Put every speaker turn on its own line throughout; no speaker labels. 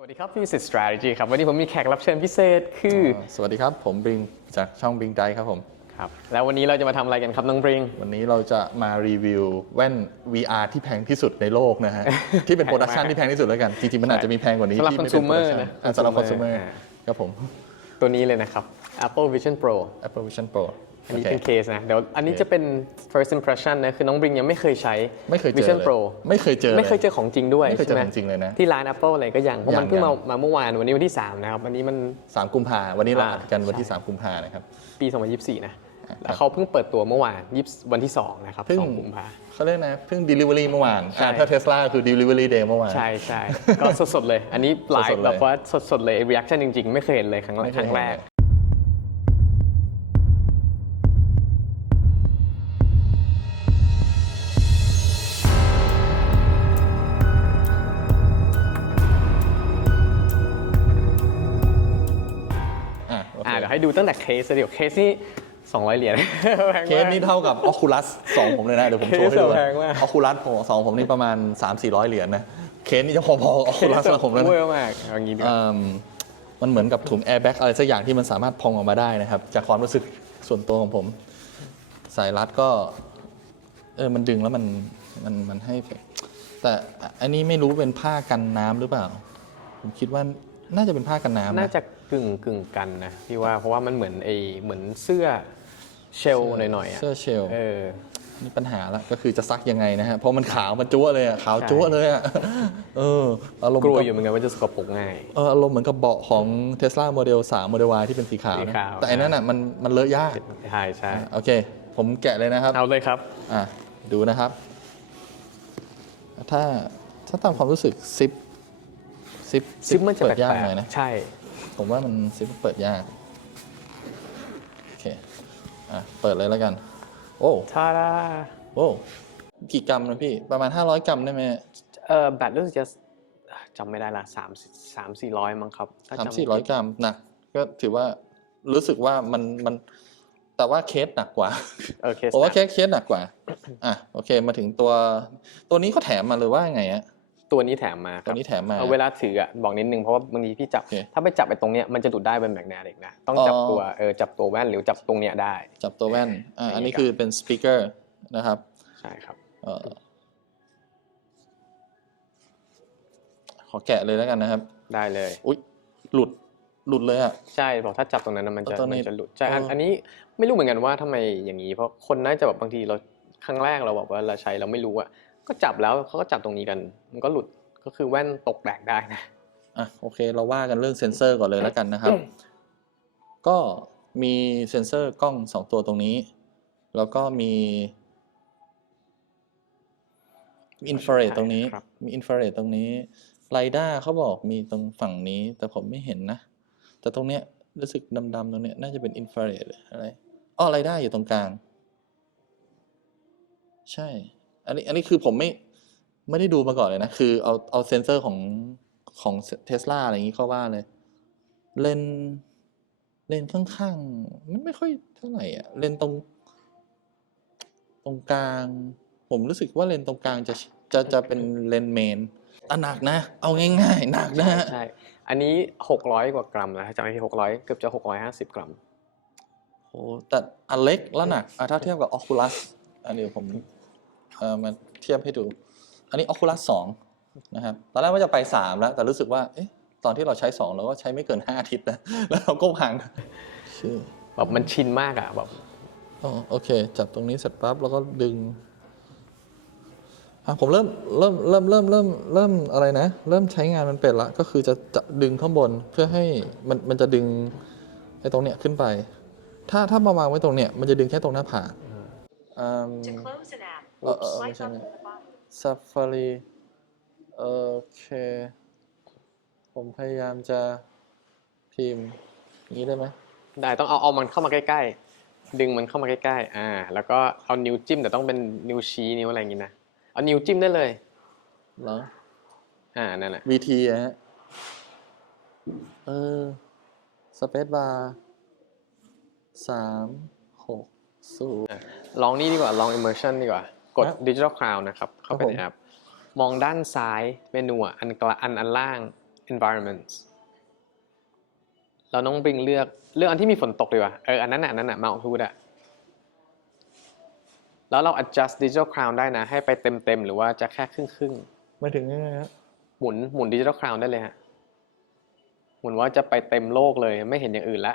สวัสดีครับพี่วิสิต strategy ครับ วันนี้ผมมีแขกรับเชิญพิเศษคือ
สวัสดีครับ ผมบิงจากช่องบิงไดครับผม
ครับแล้ววันนี้เราจะมาทำอะไรกันครับน้องบริง
วันนี้เราจะมารีวิวแว่น VR ที่แพงที่สุดในโลกนะฮะ ที่เป็นโปรดักชันที่แพงที่สุดแล้วกัน จริงๆ มันอาจจะมีแพงกว่านี้
สำหรับ
ที่ไม่เป็น
consumer
production
นะ
อ่าสำหรับ
consumer
consumer
อ่า
ครับผม
ตัวนี้เลยนะครับ Apple Vision Pro
Apple Vision Pro
อันนี้
โอเค
เป็นเคสนะเดี๋ยวอันนี้จะเป็น first impression นะคือน้องบริงยังไม่เคยใช้
ไม่เคยเจอ
Vision
เลย
Pro
ไม่เคยเจอ
ไม่เคย
ล
เจอของจริงด้วย
ไม่เคยเจอ
ใช่ไหม
ของจริงเลยนะ
ที่ร้าน Apple อะไรก็ยังเพราะมัน
ยัง
เพิ่งมา
ยัง
มาเมื่อวานวันนี้วันที่ 3 นะครับวันนี้มัน
สามกุมภาวันนี้เรา
อ่า
อัดกันวันที่ 3 กุมภานะครับ
ปี 2024 นะแล้วเขาเพิ่งเปิดตัวเมื่อวาน20วันที่ 2 นะครับ
เพิ่ง
2กุมภา
เขาเรียกนะ เพิ่ง delivery เมื่อวาน
ใช่
อ่าถ้าเทสลาคือ delivery day เมื่อวาน
ใช่ใช่ก็สดๆเลย อันนี้ไล
สดๆ
ฟ์
เลย
แบบว่าสดๆเลย reaction จริง ๆ ไม่เคยเห็นเลยครั้งแร
ไม่
ก ให้ดูตั้งแต่เคสเลยเดี๋ยวเคสนี่200 เหรียญแพง
เค
มา
ส
ก
นี่เท่ากับ Oculus 2 ผมเลยนะ เดี๋ยวผมโชว์ให้ดู
เคสแพงมาก
อ Oculus ผมสองผมนี่ประมาณ 3 4 0 0 เหรียญนะ เคสนี่จะพอๆกับ Oculus แล้วผมแล้ว
เว
นะ
อร์มากเอางี้ดีกว่า
เอิ่มมันเหมือนกับถุง airbag อะไรสักอย่างที่มันสามารถพองออกมาได้นะครับ จากความรู้สึกส่วนตัวของผม สายรัดก็เออมันดึงแล้วมันมันมันให้ แต่อันนี้ไม่รู้เป็นผ้ากันน้ำหรือเปล่า ผมคิดว่าน่าจะเป็นผ้ากันน้ำ
น่า
นะ
จะ กึ่งกึ่งกันนะพี่ว่าเพราะว่ามันเหมือนไอเหมือนเสื้อเชลหน่อยๆอะ
เสื้อเชล
เออ
นี่ปัญหาละก็คือจะซักยังไงนะฮะเพราะมันขาวมันจั๊วเลยอะขาวจั๊วเลยอะเอออารมณ์
กลัว
กับ
อยู่เหมือนกันว่าจะสกปรกง่าย
เอออารมณ์เหมือนกับเบาะของ Tesla Model 3 Model Y ที่เป็นสีขาว
สี
นะ
ขาว
แต่อันนั้นอะมันมันเลอะยาก
ใช่ใช่
โอเค ผมแกะเลยนะครับ
เอาเลยครับ
อะดูนะครับ ถ้าถ้าตามความรู้สึกซิปซิป
ซิปมันจะ
เปิ
แป
ดยาก
ล
ห
ก
น่อยนะ
ๆใช่
ผมว่ามันซิปเปิดยาก โอเค อะ เปิดเลยแล้วกัน โอ้
ทาดา
โอ้กี่กรัมนะพี่ ประมาณ 500 กรัมได้ไหม
เออแบตรู้สึกจะจำไม่ได้ละสามสามสี่ร้อยมั้งครับถ้
สาม
จำไสี่
ร้อยกรัมหนักก็ถือว่ารู้สึกว่ามันมันแต่ว่าเคสหนักกว่า
เออเคส
ผมว่า
นะ
เคสเคสหนักกว่า อะโอเคมาถึงตัวตัวนี้เขาแถมมาหรือว่าไงอะ
ตัวนี้แถมมาค
ตัว
รับ
นี้แถมมา
เอาเวลาถืออะบอกนิดนึงเพราะว่าบางทีพี่จับ
โอเค
ถ้าไปจับไอ้ตรงเนี้ยมันจะดูดได้เป็นแมกเนติกนะต้องจับ
อ๋อ
ตัวเออจับตัวแว่นหรือจับตรงเนี้ยได้
จับตัวแว่นอะ
อย่างนี้
อันนี้
ครับ
คือเป็นสปีกเกอร์นะครับ
ใช่ครับ
เอ่อขอแกะเลยแล้วกันนะครับ
ได้เลย
อุ๊ยหลุดหลุดเลยอะ
ใช่บอกถ้าจับตรงนั้นนะมันจะ
แล้วตอนนี้
มันจะหลุดใช่อัน
เอออั
อันนี้ไม่รู้เหมือนกันว่าทำไมอย่างนี้ เพราะคนน่าจะแบบบางทีเราครั้งแรกเราบอกว่าเราใช้เราไม่รู้อะ ก็จับแล้วเขาก็จับตรงนี้กัน มันก็หลุดก็คือแว่นตกแตกได้นะ
อะโอเค เราว่ากันเรื่องเซ็นเซอร์ก่อนเลยแล้วกันนะครับ ก็มีเซ็นเซอร์กล้องสองตัวตรงนี้ แล้วก็มีอินฟราเรดตรงนี้
ครับ
มีอินฟราเรดตรงนี้ไรด้าเขาบอกมีตรงฝั่งนี้ แต่ผมไม่เห็นนะ แต่ตรงเนี้ยรู้สึกดำๆตรงเนี้ยน่าจะเป็นอินฟราเรดอะไรอ๋อไรด้าอยู่ตรงกลาง ใช่ อันนี้อันนี้คือผมไม่ไม่ได้ดูมาก่อนเลยนะ คือเอาเอาเซนเซอร์ของของเทสลาอะไรอย่างนี้เข้าว่าเลย เลนเลนข้างๆ มันไม่ค่อยเท่าไหร่อะ เลนตรง ตรงกลาง ผมรู้สึกว่าเลนตรงกลางจะจะจะเป็นเลนเมนอะหนักนะ เอาง่ายๆ หนักนะฮะ
ใช่ อันนี้ 600 กว่ากรัมนะจำไม่ผิด600 เกือบจะ 650 กรัม
โอ้แต่อันเล็กแล้วหนักอะถ้าเทียบกับ Oculus อันเดี๋ยวผมเอ่อ มาเทียบให้ดู อันนี้ Oculus 2นะครับ ตอนแรกว่าจะไป 3 แล้ว แต่รู้สึกว่า เอ๊ะ ตอนที่เราใช้ 2 เราก็ใช้ไม่เกิน 5 อาทิตย์นะ แล้วเราก็วางชื่อ
แบบมันชินมากอะแบบ
อ๋อโอเค จับตรงนี้เสร็จปั๊บแล้วก็ดึงอะผมเริ่มเริ่มเริ่มเริ่มเริ่มเริ่มอะไรนะ เริ่มใช้งานมันเป็นละ ก็คือจะจะดึงข้างบนเพื่อให้มันมันจะดึงไอ้ตรงเนี้ยขึ้นไป ถ้าถ้ามาวางไว้ตรงเนี้ยมันจะดึงแค่ตรงหน้าผาก อืม
To close an app,
เออเออเออไม่
swipe
ใช่
up
ไม่
at the bottom.
Safari โอเค ผมพยายามจะพิมพ์อย่างนี้ได้ไหม
ได้ต้องเอาเอามันเข้ามาใกล้ๆ ดึงมันเข้ามาใกล้ๆ อ่า แล้วก็เอานิ้วจิ้มแต่ต้องเป็นนิ้วชี้นิ้วอะไรอย่างงี้นะ เอานิ้วจิ้มได้เลย
เหรอ
อ่า นั่นแหละ
VT อะฮะ เออ สเปซบาร์สามหกศูนย์
ลองนี่ดีกว่า ลอง immersion ดีกว่า กด
ครับ
Digital Crown นะครับ เข้าไป
ครับ
ใน
ผม
แอป มองด้านซ้ายเมนูอะอันกลางอันอันล่าง environments เราน้องบริงเลือกเลือกอันที่มีฝนตกดีกว่า เออ อันนั้นน่ะอันนั้นน่ะมาออกพูดอะแล้วเรา adjust digital crown ได้นะ ให้ไปเต็มเต็มๆหรือว่าจะแค่ครึ่งครึ่ง
ไม่ถึงยังไงฮะ
ๆหมุนหมุน digital crown ได้เลยฮะ หมุนว่าจะไปเต็มโลกเลยไม่เห็นอย่างอื่นละ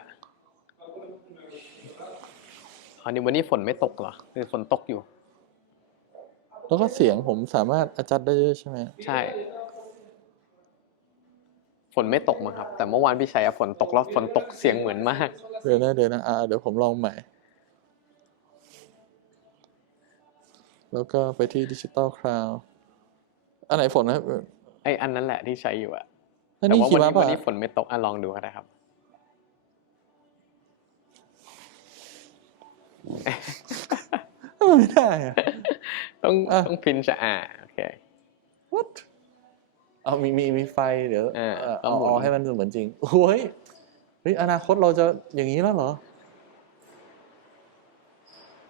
อันนี้วันนี้ฝนไม่ตกเหรอหรือฝนตกอยู่
แล้วก็เสียงผมสามารถอาจัดได้ด้วยใช่ไหม
ใช่ ฝนไม่ตกมั้งครับ แต่เมื่อวานพี่ชัยอะฝนตกแล้วฝนตกเสียงเหมือนมาก
เดี๋ยวนะเดี๋ยวนะอ่าเดี๋ยวผมลองใหม่ แล้วก็ไปที่ดิจิตอลคลาวอันไหนฝนนะ
ไออันนั้นแหละที่ใช้อยู่อะ
อัน
แต่
นี้
ว่า
ขี่
วัน
ม้า
นี้
ป่ะ
วันนี้ฝนไม่ตกอะลองดูก็ได้ครับ
ไม่ได้อะ
ต้อง
อะ
ต้องพินจะอ่าโอเค
what เอามีมีมีไฟเดี๋ยว
อ่า
เอ่อ
ต้อ
เอา
งหมุน
เอาให้มันเหมือนจริงโอ้ยเฮ้ยอนาคตเราจะอย่างนี้แล้วเหรอ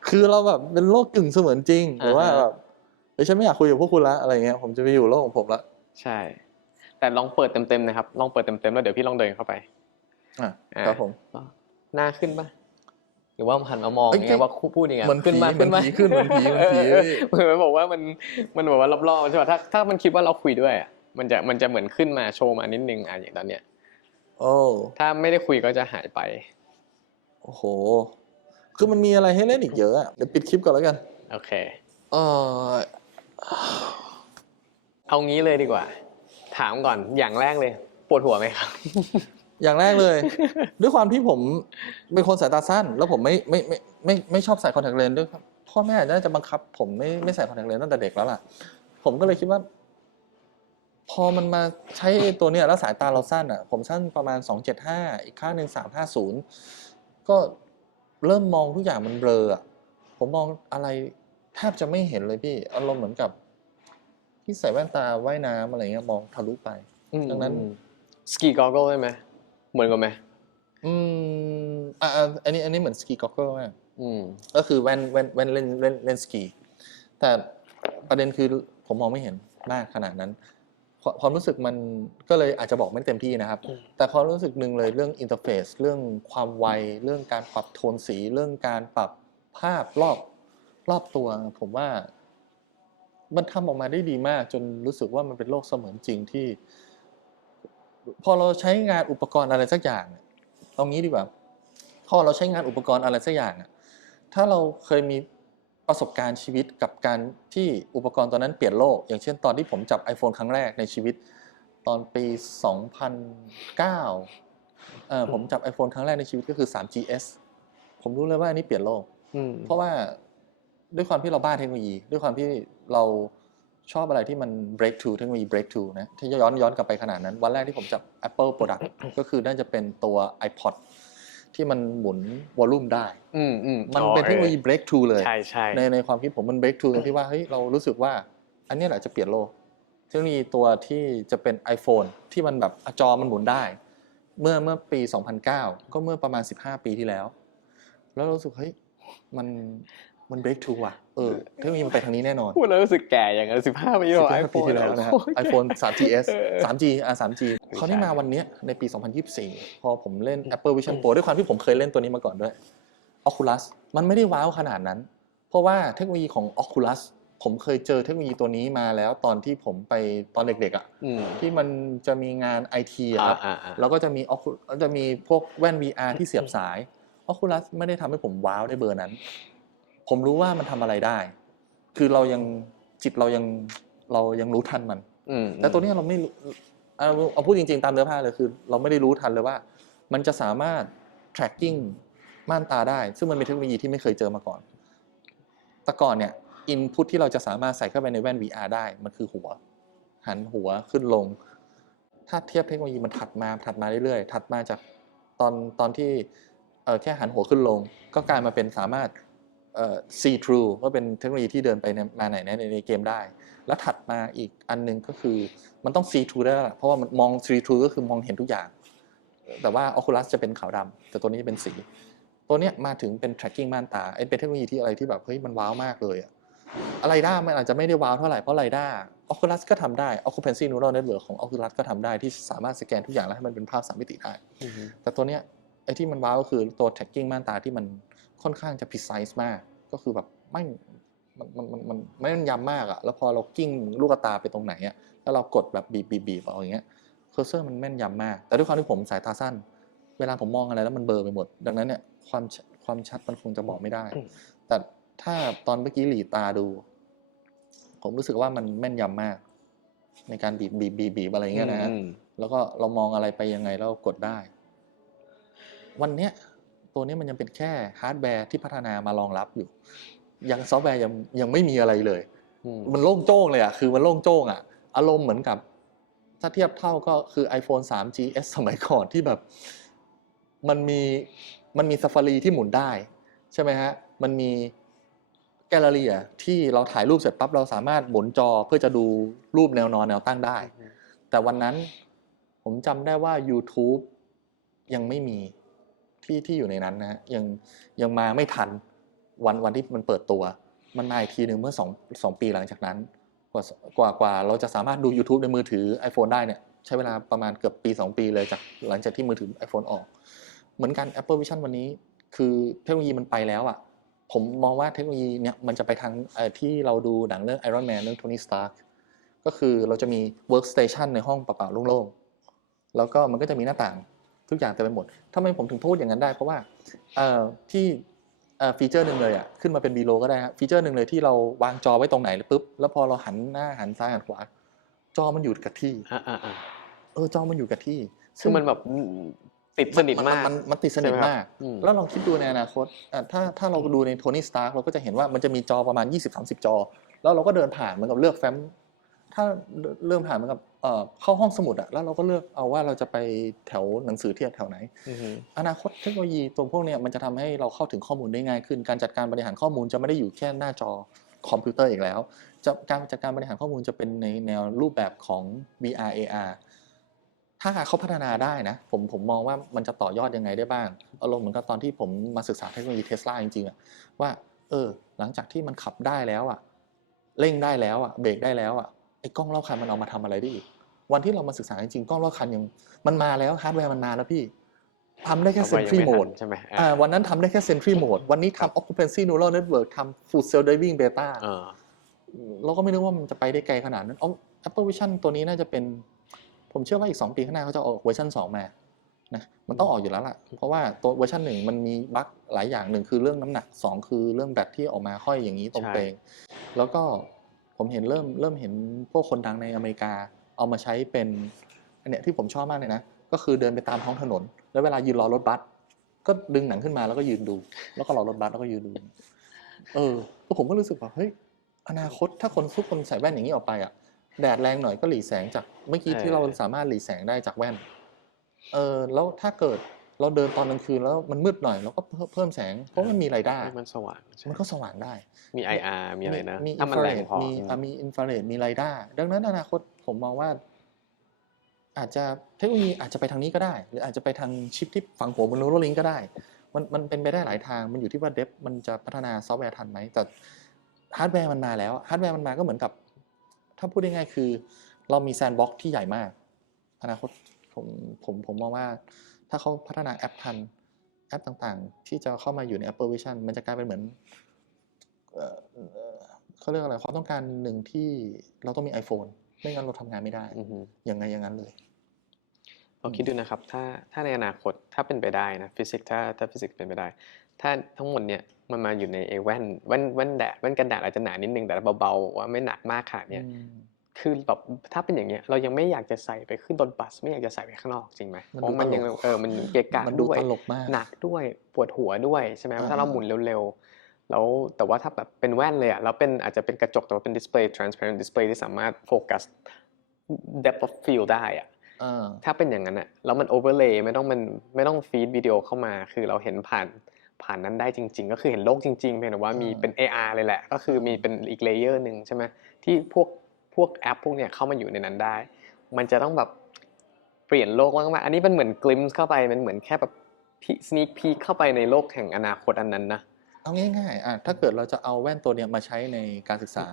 คือเราแบบเป็นโลกกึ่งเสมือนจริงหรือว่าแบบเฮ้ยฉันไม่อยากคุยกับพวกคุณละอะไรเงี้ยผมจะไปอยู่โลกของผมละ
ใช่ แต่ลองเปิดเต็มๆนะครับ ลองเปิดเต็มๆแล้วเดี๋ยวพี่ลองเดินเข้าไป
อะ
อ่า
ครับผม
หน้าขึ้นปะ หรือว่าหันมามอง
เอ้ย
อย่างเงี้ยว่าพูดยังไง
เหมือน
ขึ้นมา
ผี
ขึ้นมา
เหมือนผีขึ้นเหมือนผีเหมือนผี
เออเหมือนมันบอกว่ามันมันบอกว่ารอบๆใช่ป่ะถ้าถ้ามันคิดว่าเราคุยด้วยอะมันจะมันจะเหมือนขึ้นมาโชว์มานิดนึงอะอย่างตอนเนี้ย
โอ้
ถ้าไม่ได้คุยก็จะหายไป
โอ้โห คือมันมีอะไรให้เล่นอีกเยอะอะเดี๋ยวปิดคลิปก่อนแล้วกัน
โอเค
เออ
เอางี้เลยดีกว่า ถามก่อนอย่างแรกเลย ปวดหัวไหมครับ
อย่างแรกเลย ด้วยความที่ผมเป็นคนสายตาสั้น แล้วผมไม่ไม่ไม่ไม่ไม่ชอบใส่คอนแทคเลนส์ด้วยครับพ่อแม่น่าจะบังคับ ผมไม่ไม่ใส่คอนแทคเลนส์ตั้งแต่เด็กแล้วล่ะ ผมก็เลยคิดว่า พอมันมาใช้ไอ้ตัวเนี้ยแล้วสายตาเราสั้นอะ ผมสั้นประมาณสองเจ็ดห้าอีกข้างหนึ่งสามห้าศูนย์ก็เริ่มมองทุกอย่างมันเบลออะผมมองอะไรแทบจะไม่เห็นเลยพี่อารมณ์เหมือนกับ ที่ใส่แว่นตาว่ายน้ำอะไรเงี้ยมองทะลุไปดังนั้น
สกีกอ g เกิลได้ไหม เหมือนกันไหม
อืมอ่าอ่าอันนี้อันนี้เหมือนสกีก็อกเกิลมาก
อืม
ก็คือแว่นแว่นแว่นเล่นเล่นเล่นสกี แต่ประเด็นคือผมมองไม่เห็นมากขนาดนั้น ความความรู้สึกมันก็เลยอาจจะบอกไม่เต็มที่นะครับ
อืม
แต่ความรู้สึกหนึ่งเลยเรื่องอินเทอร์เฟซเรื่องความไว เรื่องการปรับโทนสี เรื่องการปรับภาพรอบรอบตัว ผมว่า มันทำออกมาได้ดีมาก จนรู้สึกว่ามันเป็นโลกเสมือนจริงที่ พอเราใช้งานอุปกรณ์อะไรสักอย่างเนี่ยเอางี้ดีกว่าพอเราใช้งานอุปกรณ์อะไรสักอย่างอะถ้าเราเคยมีประสบการณ์ชีวิตกับการที่อุปกรณ์ตอนนั้นเปลี่ยนโลก อย่างเช่นตอนที่ผมจับ iPhone ครั้งแรกในชีวิต ตอนปี 2009เอ่อผมจับ iPhone ครั้งแรกในชีวิตก็คือ 3GS ผมรู้เลยว่าอันนี้เปลี่ยนโลก
อืม
เพราะว่าด้วยความที่เราบ้าเทคโนโลยี ด้วยความที่เรา ชอบอะไรที่มัน breakthrough เทคโนโลยี breakthrough นะที่ย้อนย้อนกลับไปขนาดนั้น วันแรกที่ผมจับ Apple product ก็คือน่าจะเป็นตัว iPod ที่มันหมุนวอลลุ่มได้
อืมอืม
มันเป็นเทคโนโลยี breakthrough เลย
ใช่ใช่
ในในความคิดผมมัน breakthrough ตรงที่ว่าเฮ้ยเรารู้สึกว่า อันเนี้ยแหละจะเปลี่ยนโลก เทคโนโลยีตัวที่จะเป็น iPhone ที่มันแบบจอมันหมุนได้ เมื่อเมื่อปี 2009 ก็เมื่อประมาณ 15 ปีที่แล้ว แล้วเรารู้สึกเฮ้ยมัน มัน breakthrough ว่ะเออเทคโนโลยีมันไปทางนี้แน่นอน
พูดแล้วรู้สึกแก่อย่างนั้นสิบห้าปีแล้วไอ
15
โฟ
ปี
น
ที่แล้วนะครับ iPhone 3GS
เออ
3G อะ 3G คราวนี้
ใช่
มาวันเนี้ยในปี 2024 พอผมเล่น Apple Vision Pro ด้วยความที่ผมเคยเล่นตัวนี้มาก่อนด้วย Oculus มันไม่ได้ว้าวขนาดนั้น เพราะว่าเทคโนโลยีของ Oculus ผมเคยเจอเทคโนโลยีตัวนี้มาแล้วตอนที่ผมไปตอนเด็กๆอะ
อืม
ที่มันจะมีงาน IT อะครับ
อ่าอ่า
แล้วก็จะมี Ocu- แล้วจะมีพวกแว่น VR ที่เสียบสาย Oculus ไม่ได้ทำให้ผมว้าวได้เบอร์นั้น ผมรู้ว่ามันทำอะไรได้ คือเรายังจิตเรายังเรายังรู้ทันมัน
อืม
แต่ตัวเนี้ยเราไม่รู้เอาเอาพูดจริงๆ ตามเนื้อผ้าเลยคือ เราไม่ได้รู้ทันเลยว่า มันจะสามารถ tracking ม่านตาได้ ซึ่งมันเป็นเทคโนโลยีที่ไม่เคยเจอมาก่อน แต่ก่อนเนี่ย input ที่เราจะสามารถใส่เข้าไปในแว่น VR ได้ มันคือหัว หันหัวขึ้นลง ถ้าเทียบเทคโนโลยีมันถัดมาถัดมาเรื่อยๆ ถัดมาจากตอนตอนที่เอ่อแค่หันหัวขึ้นลง ก็กลายมาเป็นสามารถเอ่อ see through ว่าเป็นเทคโนโลยีที่เดินไปในมาไหนในในเกมได้ แล้วถัดมาอีกอันหนึงก็คือมันต้อง see through ได้แล้วล่ะเพราะว่ามันมอง see through ก็คือมองเห็นทุกอย่าง แต่ว่า Oculus จะเป็นขาวดำแต่ตัวนี้จะเป็นสี ตัวเนี้ยมาถึงเป็น tracking ม่านตาไอ้เป็นเทคโนโลยีที่อะไรที่แบบเฮ้ยมันว้าวมากเลยอะอะไรด้ามันอาจจะไม่ได้ว้าวเท่าไหร่เพราะไรด้า Oculus ก็ทำได้ Occupancy Neural Network ของ Oculus ก็ทำได้ที่สามารถสแกนทุกอย่างแล้วให้มันเป็นภาพสามมิติได้
อืม
แต่ตัวเนี้ยไอ้ที่มันว้าวก็คือตัว tracking ม่านตาที่มัน ค่อนข้างจะ precise มาก ก็คือแบบไม่มันมันมันมันไม่แม่นยำมากอะแล้วพอเรากิ้งลูกตาไปตรงไหนอะแล้วเรากดแบบบีบบีบบีบเอาอย่างเงี้ยเคอร์เซอร์มันแม่นยำมาก แต่ด้วยความที่ผมสายตาสั้น เวลาผมมองอะไรแล้วมันเบลอไปหมด ดังนั้นเนี่ยความชความชัดมันคงจะบอกไม่ได้ แต่ถ้าตอนเมื่อกี้หลีตาดู ผมรู้สึกว่ามันแม่นยำมาก ในการบีบบีบบีบบีบอะไรอย่างเงี้ยนะฮะ
อืม
แล้วก็เรามองอะไรไปยังไงแล้วกดได้ วันเนี้ย ตัวนี้มันยังเป็นแค่ฮาร์ดแวร์ที่พัฒนามารองรับอยู่ ยังซอฟต์แวร์ยังยังไม่มีอะไรเลย
อืม
มันโล่งโจ้งเลยอะคือมันโล่งโจ้งอะ อารมณ์เหมือนกับ ถ้าเทียบเท่าก็คือ iPhone 3 GS สมัยก่อนที่แบบมันมีมันมี Safari ที่หมุนได้ ใช่ไหมฮะ มันมีแกลเลอรี่อะที่เราถ่ายรูปเสร็จปั๊บเราสามารถหมุนจอเพื่อจะดูรูปแนวนอนแนวตั้งได้ แต่วันนั้นผมจำได้ว่า YouTube ยังไม่มี ที่ที่อยู่ในนั้นนะฮะยังยังมาไม่ทันวันวันที่มันเปิดตัว มันมาอีกทีหนึ่งเมื่อสองสองปีหลังจากนั้น กว่ากว่ากว่าเราจะสามารถดู YouTube ในมือถือ iPhone ได้เนี่ยใช้เวลาประมาณเกือบปี 2 ปีเลยจากหลังจากที่มือถือ iPhone ออก เหมือนกัน Apple Vision วันนี้ คือเทคโนโลยีมันไปแล้วอะผมมองว่าเทคโนโลยีเนี่ยมันจะไปทางที่เราดูหนังเรื่อง Iron Man เรื่อง Tony Stark ก็คือเราจะมี workstation ในห้องเปล่าๆโล่งๆ แล้วก็มันก็จะมีหน้าต่าง ทุกอย่างเต็มไปหมดทำไมผมถึงพูดอย่างนั้นได้ เพราะว่าเอ่อที่เอ่อฟีเจอร์หนึ่งเลยอะขึ้นมาเป็นบีโลก็ได้ครับฟีเจอร์หนึ่งเลยที่เราวางจอไว้ตรงไหนแล้วปุ๊บแล้วพอเราหันหน้าหันซ้ายหันขวา จอมันอยู่กับที่
อ่าอ่าอ่า
เออจอมันอยู่กับที่
คือมันแบบติดสนิทมาก
นมันติดสนิท
ใช่ไหมครับ
มาก
อืม
แล้วลองคิดดูในอนาคตอะถ้าถ้าเราดูในโทนี่สตาร์เราก็จะเห็นว่ามันจะมีจอประมาณ 20-30 จอ แล้วเราก็เดินผ่านเหมือนกับเลือกแฟ้ม ถ้าเริ่มผ่านเหมือนกับเอ่อเข้าห้องสมุดอะแล้วเราก็เลือกเอาว่าเราจะไปแถวหนังสือเทียบแถวไหน
อือฮึ
อนาคตเทคโนโลยีตัวพวกเนี้ยมันจะทำให้เราเข้าถึงข้อมูลได้ง่ายขึ้น การจัดการบริหารข้อมูลจะไม่ได้อยู่แค่หน้าจอคอมพิวเตอร์อีกแล้วจะการจัดการบริหารข้อมูลจะเป็นในแนวรูปแบบของ VR AR ถ้าเขาพัฒนาได้นะ ผมผมมองว่ามันจะต่อยอดยังไงได้บ้างอารมณ์เหมือนกับตอนที่ผมมาศึกษาเทคโนโลยีเทสลาจริงๆอะว่า เออ หลังจากที่มันขับได้แล้วอะเร่งได้แล้วอะเบรกได้แล้วอะ ไอ้กล้องรอบคันมันเอามาทำอะไรได้อีกวันที่เรามาศึกษาจริงๆกล้องรอบคันยังมันมาแล้วฮาร์ดแวร์มันมาแล้วพี่ทำได้แค่เซนทรี
เอา
โหม
ไว้
ด
ยังไทันใช่ไหม
อ่าวันนั้นทำได้แค่ Sentry Mode วันนี้ทำ Occupancy Neural Network ทำ Full Self Driving Beta
เออ
เราก็ไม่นึกว่ามันจะไปได้ไกลขนาดนั้นอ๋อ Apple Vision ตัวนี้น่าจะเป็น ผมเชื่อว่าอีก 2 ปีข้างหน้าเขาจะออกเวอร์ชัน2มานะมันต้องออกอยู่แล้วล่ะ เพราะว่าตัวเวอร์ชันหนึ่งมันมีบั๊กหลายอย่างหนึ่งคือเรื่องน้ำหนัก 2 คือเรื่องแบตที่ออกมาห้อยอย่างนี้ตรง
ใช่
เปงแล้วก็ ผมเห็นเริ่มเริ่มเห็นพวกคนดังในอเมริกา เอามาใช้เป็นอันเนี้ยที่ผมชอบมากเลยนะ ก็คือเดินไปตามท้องถนน แล้วเวลายืนรอรถบัสก็ดึงหนังขึ้นมาแล้วก็ยืนดู แล้วก็รอรถบัสแล้วก็ยืนดู เออพวผมก็รู้สึกว่าเฮ้ยอนาคตถ้าคนทุกคนใส่แว่นอย่างนี้ออกไปอะแดดแรงหน่อยก็หลีแสงจากเมื่อกี้ที่เราสามารถหลีแสงได้จากแว่น เออแล้วถ้าเกิด เราเดินตอนกลางคืนแล้วมันมืดหน่อยเราก็เพิ่มเพิ่มแสงเพราะมันมีไรด้า
ให้มันสว่างใช่
มันก็สว่างได้
มี IR มีอะไรนะ
มี
ถ้ามันแรงพอ
มี
อืม
อะมีอินฟราเรดมีไรด้าดังนั้นอนาคตผมมองว่า อาจจะเทคโนโลยีอาจจะไปทางนี้ก็ได้ หรืออาจจะไปทางชิปที่ฝังหัวบนโนโรลิงก็ได้ มันมันเป็นไปได้หลายทาง มันอยู่ที่ว่าเดฟมันจะพัฒนาซอฟต์แวร์ทันไหมแต่ฮาร์ดแวร์มันมาแล้วฮาร์ดแวร์มันมาก็เหมือนกับ ถ้าพูดง่ายๆคือ เรามีแซนด์บ็อกที่ใหญ่มาก อนาคตผมผมผมมองว่า ถ้าเขาพัฒนาแอปทันแอปต่างๆ ที่จะเข้ามาอยู่ใน Apple Vision มันจะกลายเป็นเหมือนเอ่อเอ่อเขาเรียกอะไรความต้องการหนึ่งที่เราต้องมี iPhone ไม่งั้นเราทำงานไม่ได้
อือฮึ
ยังไงอย่างนั้นเลย
ลองคิดดูนะครับ ถ้าถ้าในอนาคตถ้าเป็นไปได้นะฟิสิกส์ถ้าถ้าฟิสิกส์เป็นไปได้ ถ้าทั้งหมดเนี่ยมันมาอยู่ในไอ้แว่นแว่นแว่นแดดแว่นกันแดดอาจจะหนานิดนึงแต่เบาๆว่าไม่หนักมากขนาดเนี้ย
อืม
คือแบบถ้าเป็นอย่างเงี้ยเรายังไม่อยากจะใส่ไปขึ้นรถบัสไม่อยากจะใส่ไปข้างนอกจริงไหม
มัน
เพราะ
ดู
มัน
ตลก
ยังเออมันเกะกะ
มันดู
ด้วย
ตลกมาก
หนักด้วยปวดหัวด้วยใช่ไหม
อ่า
ถ้าเราหมุนเร็วๆแล้วแต่ว่าถ้าแบบเป็นแว่นเลยอะแล้วเป็นอาจจะเป็นกระจกแต่ว่าเป็นดิสเพลย์ transparent display ที่สามารถโฟกัส depth of field ได้อะ
อ่า
ถ้าเป็นอย่างนั้นอะแล้วมัน overlay ไม่ต้องมันไม่ต้องฟีดวิดีโอเข้ามาคือเราเห็นผ่านผ่านนั้นได้จริง ๆ ก็คือเห็นโลกจริงๆเพียงแต่ว่ามีเป็น AR เลยแหละ ก็คือมีเป็นอีกเลเยอร์หนึ่งใช่ไหมที่พวก พวกแอปพวกเนี้ยเข้ามาอยู่ในนั้นได้ มันจะต้องแบบเปลี่ยนโลกมากๆอันนี้มันเหมือนกลิมส์เข้าไปมันเหมือนแค่แบบ sneak peek เข้าไปในโลกแห่งอนาคตอันนั้นนะ
เอาง่ายๆอะถ้าเกิดเราจะเอาแว่นตัวเนี้ยมาใช้ในการศึกษา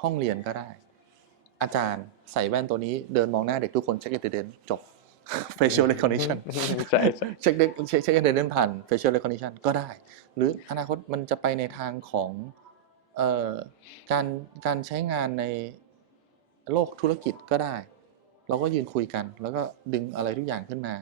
ห้องเรียนก็ได้ อาจารย์ใส่แว่นตัวนี้เดินมองหน้าเด็กทุกคนเช็ค attendance จบ facial recognition
ใช่ใช่
เช็คเด็กเช็คเช็ค attendance ผ่าน facial recognition ก็ได้ หรืออนาคตมันจะไปในทางของเอ่อ การการใช้งานในโลกธุรกิจก็ได้ เราก็ยืนคุยกัน แล้วก็ดึงอะไรทุกอย่างขึ้นมา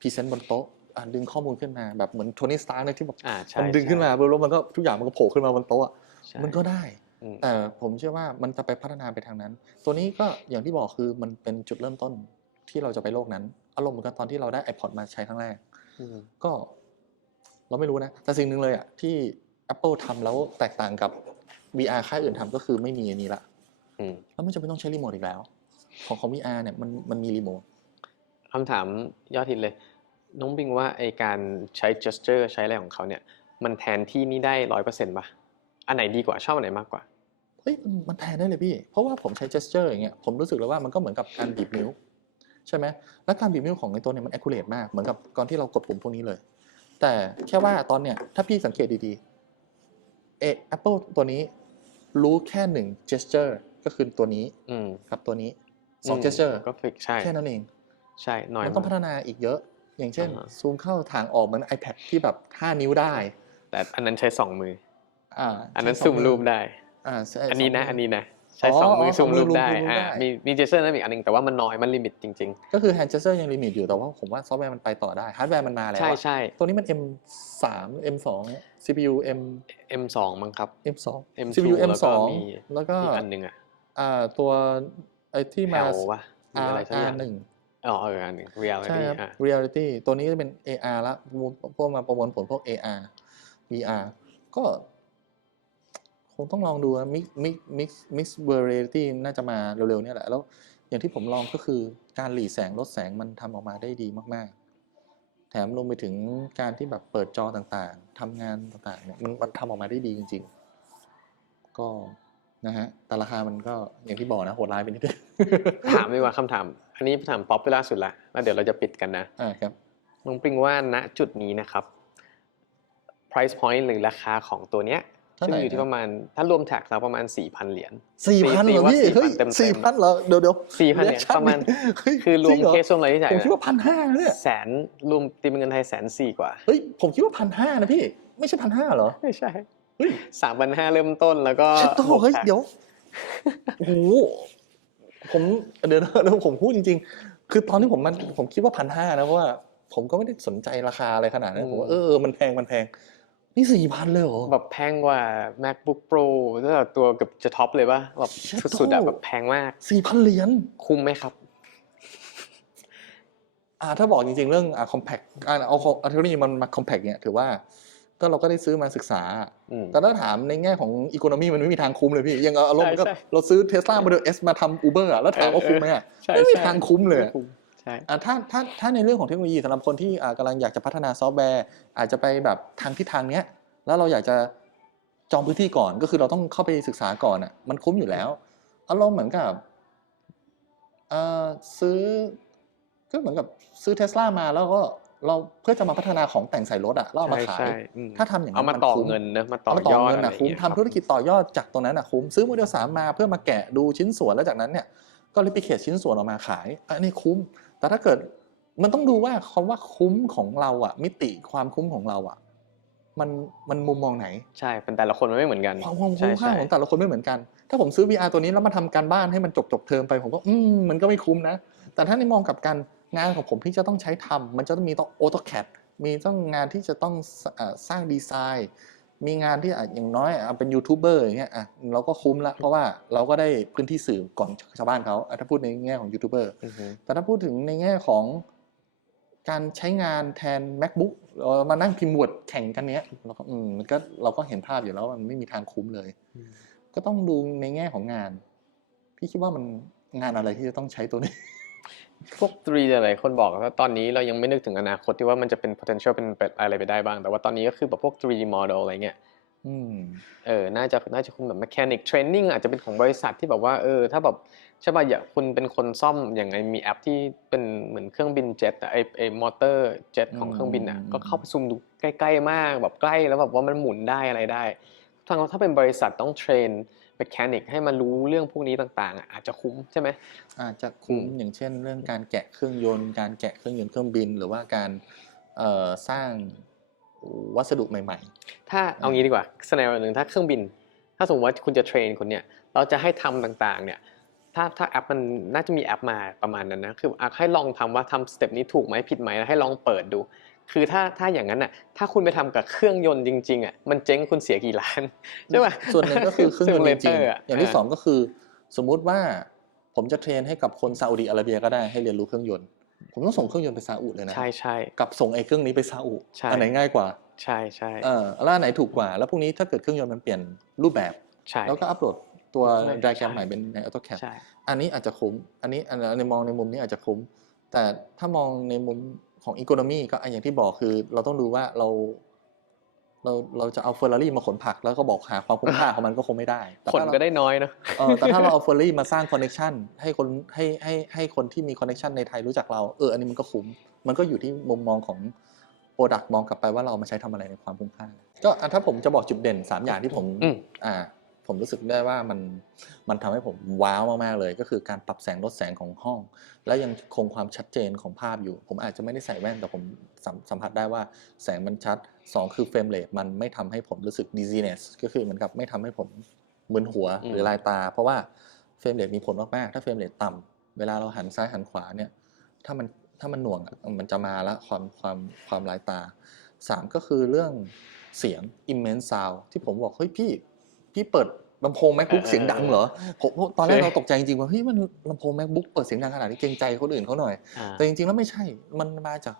พรีเซนต์บนโต๊ะอะดึงข้อมูลขึ้นมาแบบเหมือนโทนี่สตาร์กที่แบบ
อ่าใช่
มันดึงขึ้นมาปุ๊บแล้วมันก็ทุกอย่างมันก็โผล่ขึ้นมาบนโต๊ะอะ
ใช่
มันก็ได้
อืม
แต่ผมเชื่อว่ามันจะไปพัฒนาไปทางนั้น ตัวนี้ก็อย่างที่บอกคือมันเป็นจุดเริ่มต้นที่เราจะไปโลกนั้น อารมณ์เหมือนกันตอนที่เราได้ iPod มาใช้ครั้งแรก
อืม
ก็เราไม่รู้นะ แต่สิ่งหนึ่งเลยอะที่ Apple ทำแล้วแตกต่างกับ VR ค่ายอื่นทำก็คือไม่มีอันนี้ละ
อืม
แล้วไม่จำเป็นต้องใช้รีโมทอีกแล้ว ของของ VR เนี่ยมันมันมีรีโมท
คำถามยอดฮิตเลย น้องบิงว่าไอการใช้ gesture ใช้อะไรของเขาเนี่ย มันแทนที่นี่ได้ร้อยเปอร์เซ็นต์ป่ะ อันไหนดีกว่าชอบอันไหนมากกว่า
เฮ้ยมันมันแทนได้เลยพี่ เพราะว่าผมใช้ gesture อย่างเงี้ยผมรู้สึกเลยว่ามันก็เหมือนกับการบีบนิ้วใช่ไหมแล้วการบีบนิ้วของในตัวเนี่ยมัน accurate มากเหมือนกับตอนที่เรากดปุ่มพวกนี้เลย แต่แค่ว่าตอนเนี้ยถ้าพี่สังเกตดีๆเอ Apple ตัวนี้ รู้แค่หนึ่ง gesture ก็คือตัวนี้
อืม
กับตัวนี้สอง
ม
gesture
ก็ฟิกใช่
แค่นั้นเอง
ใช่น้อย
มันต้อง
มา
พั
ก
ฒนาอีกเยอะ อย่างเช่น
อ่าฮะ
ซูมเข้าทางออกเหมือน iPad ที่แบบ5นิ้วได้
แต่อันนั้นใช้สองมือ
อ่า
อันนั้น
ใช้
ซูม
อ
รูปได้
อ่าใช่
อันนี้นะ
สงมื
อันนี้นะ ใช้
อ๋อ
สองมือ
อ๋อ
ซูมรูป
สองมือ
ได้
ซูมรูป
อ่า
ได้
มีมีเจสเซอร์นั่นอีกอันหนึงแต่ว่ามันน้อยมันลิมิตจริง
ก็คือ hand gesture ยังลิมิตอยู่แต่ว่าผมว่าซอฟต์แวร์มันไปต่อได้ฮาร์ดแวร์มันมา
ๆ
แล้ว
ใช่
อะ
ใช่
ตัวนี้มัน M3 M2 เนี่ย CPU M
M2 มั้งครับ
M2
M2
CPU
แล้วก็
M2
มี
แล้วก็
อีกอันหนึ่งอะ
อ่าตัวไอ้ที่มา
L ป่ะหรืออะไรสักอย่าง
R1
อ๋อเอออันหนึ่ง
ใช่
reality
ครับ
อะ
reality ตัวนี้จะเป็น AR ละพวกมาประมวลผลพวก AR VR ก็ คงต้องลองดูนะ mix mix mix mix reality น่าจะมาเร็วๆเนี่ยแหละ แล้วอย่างที่ผมลองก็คือการหลีแสงลดแสงมันทำออกมาได้ดีมากๆ แถมรวมไปถึงการที่แบบเปิดจอต่างๆทำงานต่างๆเนี่ยมันมันทำออกมาได้ดีจริง ๆ ก็นะฮะแต่ราคามันก็อย่างที่บอกนะโหดร้ายไปนิดนึง
ถามดีกว่าคำถาม อันนี้ถามป๊อปไปล่าสุดละแล้วเดี๋ยวเราจะปิดกันนะ
อ่าครับ
น้องปริงว่าณจุดนี้นะครับ price point หรือราคาของตัวเนี้ย
เท่า
ซึ่
ไห
ง
ร่
อยู่ที่
นะ
ประมาณถ้ารวมแท็กแล้วประมาณ4,000เหรียญ
สี่พันเหรอ
ว่า
พี่
4,000
เฮ้ย
เต็มๆ
สี่พันเหรอเดี๋ยวเดี๋ยว
4,000เหรียญประมาณ
เฮ้ย
คือรวม
จงห
เคสรวมอะไรที่จ่าย
ผมคิดว่าพันห้าเนี่ย
แสนรวมตีเป็นเงินไทยแสนสี่กว่า
เฮ้ยผมคิดว่าพันห้านะพี่ไม่ใช่พันห้าเหรอ
ไม่ใช่
เฮ้ย
สามพันห้าเริ่มต้นแล้วก็
เช็ดโต
บวก
เฮ้ย
แท็ก
เดี๋ยวโอ้โหผมเดี๋ยวนะเดี๋ยวผมพูดจริง ๆ คือตอนที่ผมมันผมคิดว่าพันห้านะเพราะว่า ผมก็ไม่ได้สนใจราคาอะไรขนาดนั้นผมว่าเออมันแพงมันแพง นี่สี่พันเลยเหรอ
แบบแพงกว่า macbook pro ตั้งแต่ตัวเกับจะท็อปเลยปะแบบ
เช็ดโต้
สุดๆอะแบบแพงมาก
สี่พันเหรียญ
คุ้มไหมครับ
อ่าถ้าบอกจริงๆ เรื่องอ่า compact อ่าเอาเอาเทคโนโลยีมันมา compact เนี่ยถือว่าก็เราก็ได้ซื้อมาศึกษา
อืม
แต่ถ้าถามในแง่ของอีโคโนมีมันไม่มีทางคุ้มเลยพี่ ยังเอาอารมณ์
ใช่
ก็
ใช่
เราซื้อเทสลาโมเดล S มาทำอูเบอร์อะแล้วถามว่าคุ้มไหมอะ
ใช่
ไม่มี
ใช่
ทางคุ้มเลย
ไคุ้ม ใช่
อะถ้าถ้าถ้าในเรื่องของเทคโนโลยีสำหรับคนที่อ่ากำลังอยากจะพัฒนาซอฟต์แวร์ อาจจะไปแบบทางทิศทางเนี้ย แล้วเราอยากจะจองพื้นที่ก่อนก็คือเราต้องเข้าไปศึกษาก่อนอะมันคุ้มอยู่แล้วอารมณ์เหมือนกับเอ่อซื้อก็เหมือนกับซื้อเทสลามาแล้วก็เราเพื่อจะมาพัฒนาของแต่งใส่รถอะแล้วเอามา
ใช่
ขาย
ใช่อืม
ถ้าทำอย่างนั้
เอา
น
มา
มัน
ต่อ
คุ้ม
เงินนะมาต่อ
เอามาต่
ย
อ
อด
เงิน
อะไร
อะคุ้ม
อย่างเงี้ย
ทำธุรกิจต่อยอดจากตรงนั้นอะคุ้มซื้อโมเดลสามมาเพื่อมาแกะดูชิ้นส่วนแล้วจากนั้นเนี่ยก็รีพิเคทชิ้นส่วนออกมาขายอันนี้คุ้ม แต่ถ้าเกิดมันต้องดูว่าคำว่าคุ้มของเราอะมิติความคุ้มของเราอะมันมันมุมมองไหน
ใช่เป็นแต่ละคนมันไม่เหมือนกัน
ความความ
ใช่
คุ้มค่า
ใช่
ของแต่ละคนไม่เหมือนกัน ถ้าผมซื้อ VR ตัวนี้แล้วมาทำการบ้านให้มันจบจบเทอมไปผมก็อืมมันก็ไม่คุ้มนะ แต่ถ้าในมองกับการงานของผมที่จะต้องใช้ทำมันจะต้องมีต้อง AutoCAD มีต้องงานที่จะต้องสเอ่อสร้างดีไซน์ มีงานที่อะอย่างน้อยอะเป็นยูทูบเบอร์อย่างเงี้ยอะเราก็คุ้มละเพราะว่าเราก็ได้พื้นที่สื่อก่อนชาวบ้านเขาอะถ้าพูดในแง่ของยูทูบเบอร์
อือฮึ
แต่ถ้าพูดถึงในแง่ของการใช้งานแทน macbook เรามานั่งพิมพ์ Word แข่งกันเนี้ยเราก็อืมมันก็เราก็เห็นภาพอยู่แล้วว่ามันไม่มีทางคุ้มเลย
อืม
ก็ต้องดูในแง่ของงาน พี่คิดว่ามันงานอะไรที่จะต้องใช้ตัวนี้
พวก 3D หลายคนบอกว่าตอนนี้เรายังไม่นึกถึงอนาคตที่ว่ามันจะเป็น potential เป็นเป็นอะไรไปได้บ้าง แต่ว่าตอนนี้ก็คือแบบพวก 3D model อะไรเงี้ย
อืม
เออ น่าจะ น่าจะคุมแบบ mechanic training อาจจะเป็นของบริษัทที่แบบว่า เออ ถ้าแบบใช่ป่ะอย่างคุณเป็นคนซ่อมอย่างไงมีแอปที่เป็นเหมือนเครื่องบินเจ็ตอะไอไอมอเตอร์เจ็ตของเครื่องบินอะ
อืม
ก็เข้าไปซูมดูใกล้ ๆ มากแบบใกล้แล้วแบบว่ามันหมุนได้อะไรได้ถ้าถ้าเป็นบริษัทต้องเทรน แมคานิกให้มารู้เรื่องพวกนี้ต่างๆอะอาจจะคุ้มใช่ไหม
อาจจะคุ้ม
อืม
อย่างเช่น เรื่องการแกะเครื่องยนต์ การแกะเครื่องยนต์เครื่องบิน หรือว่าการเอ่อสร้างวัสดุใหม่
ถ้าเอางี้ดีกว่าสแนวหนึ่งถ้าเครื่องบิน ถ้าสมมติว่าคุณจะเทรนคนเนี่ยเราจะให้ทำต่างๆ เนี่ยถ้าถ้าแอปมันน่าจะมีแอปมาประมาณนั้นนะคืออะให้ลองทำว่าทำสเต็ปนี้ถูกไหมผิดไหมแล้วให้ลองเปิดดู คือถ้าถ้าอย่างนั้นอะถ้าคุณไปทำกับเครื่องยนต์จริงๆอะมันเจ๊งคุณเสียกี่ล้านใช่ป่ะ
ๆส่วนหนึ่งก็คือเครื่องยนต์จริง
Simulator
ๆอย่างที่สองก็คือ สมมุติว่าผมจะเทรนให้กับคนซาอุดิอาระเบียก็ได้ให้เรียนรู้เครื่องยนต์ ผมต้องส่งเครื่องยนต์ไปซาอุเลยนะ
ใช่ใช่
กับส่งไอ้เครื่องนี้ไปซาอุ
ใช่
อันไหนง่ายกว่า
ใช่ใช่
เออแล้วอันไหนถูกกว่า แล้วพวกนี้ถ้าเกิดเครื่องยนต์มันเปลี่ยนรูปแบบ
ใช่
แล้วก็อัปโหลดตัว
ใช่
ไดแกรม
ใช่
ใหม่เป็นใน AutoCAD
ใช่
อันนี้อาจจะคุ้มอันนี้อันอันนี้มองในมุมนี้อาจจะคุ้มแต่ถ้ามองในมุม ของอีโคโนมีก็อย่างที่บอกคือเราต้องดูว่าเราเราเราจะเอาเฟอร์รารี่มาขนผักแล้วก็บอกหาความคุ้มค่าของมันก็คงไม่ได้แต่
คน
ถ้าเรา
ก็ได้น้อยเนอะ
เออแต่ถ้าเราเอาเฟอร์รารี่มาสร้างคอนเน็ชันให้คนให้ให้ให้คนที่มีคอนเน็ชันในไทยรู้จักเราเอออันนี้มันก็คุ้ม มันก็อยู่ที่มุมมองของโปรดักต์มองกลับไปว่าเราเอามาใช้ทำอะไรในความคุ้มค่า ก็อะถ้าผมจะบอกจุดเด่น 3 อย่างที่ผม
อืม
อ่า ผมรู้สึกได้ว่ามันมันทำให้ผมว้าวมากๆเลย ก็คือการปรับแสงลดแสงของห้อง และยังคงความชัดเจนของภาพอยู่ ผมอาจจะไม่ได้ใส่แว่นแต่ผมสัมสัมผัสได้ว่าแสงมันชัด 2 คือเฟรมเรทมันไม่ทำให้ผมรู้สึก dizziness ก็คือเหมือนกับไม่ทำให้ผมมึนหัว
อืม
หรือลายตา เพราะว่าเฟรมเรทมีผลมากๆถ้าเฟรมเรทต่ำเวลาเราหันซ้ายหันขวาเนี่ยถ้ามันถ้ามันหน่วงอะมันจะมาละความความความลายตาสามก็คือเรื่องเสียง immense sound ที่ผมบอกเฮ้ยพี่ พี่เปิดลำโพง macbook
เออ
เสียงดังเหรอผมผมตอนแรก
ใช่
เราตกใจจริงๆว่าเฮ้ยมันลำโพง macbook เปิดเสียงดังขนาดนี้เกรงใจคนอื่นเขาหน่อย
อ่า
แต่จริงๆแล้วไม่ใช่ มันมาจาก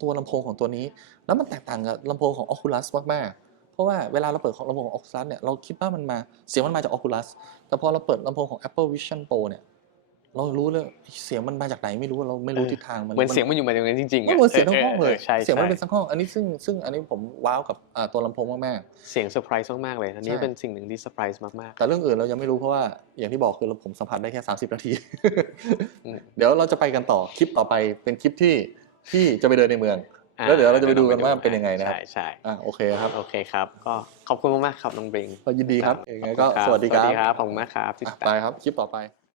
ตัวลำโพงของตัวนี้ แล้วมันแตกต่างกับลำโพงของ Oculus มากๆ เพราะว่าเวลาเราเปิดของลำโพงของ Oculus เนี่ยเราคิดว่ามันมาเสียงมันมาจาก Oculus แต่พอเราเปิดลำโพงของ Apple Vision Pro เนี่ย เรารู้เลยเสียงมันมาจากไหนไม่รู้เราไม่รู้
เออ
ทิศทางมัน
เหมือนเสียงมันอยู่มาจากนั้นจริงๆ
มัน
อะ
เหมือนเสียงทั้งห้องเลย
ใช่
เสียงมัน
ใช่
เป็นทั้งห้องอันนี้ซึ่งซึ่งอันนี้ผมว้าวกับอ่าตัวลำโพงมาก
เสียงเซอร์ไพรส์มากๆเลยอันนี้
ใช่
เป็นสิ่งหนึ่งที่เซอร์ไพรส์มาก
ๆแต่เรื่องอื่นเรายังไม่รู้เพราะว่าอย่างที่บอกคือผมสัมผัสได้แค่ 30 นาที
ๆอืม
เดี๋ยวเราจะไปกันต่อคลิปต่อไปเป็นคลิปที่ที่จะไปเดินในเมือง
อ่
แล้วเดี๋ยวเราจะไปดูกันว่าเป็นยังไงนะครับ
ใช่ใช่
อ่าโอเคครับ
โอเคครับ ก็ขอบคุณมากๆครับน้องบริง
ก็ยินดีครับ
ขอ
ยัง
ณ
ไงก็สวัสดีค
สวัสดีค
รั
รับบขอบคุณมากครับที่
อะ
ติดตาม
ไปครับคลิปต่อไป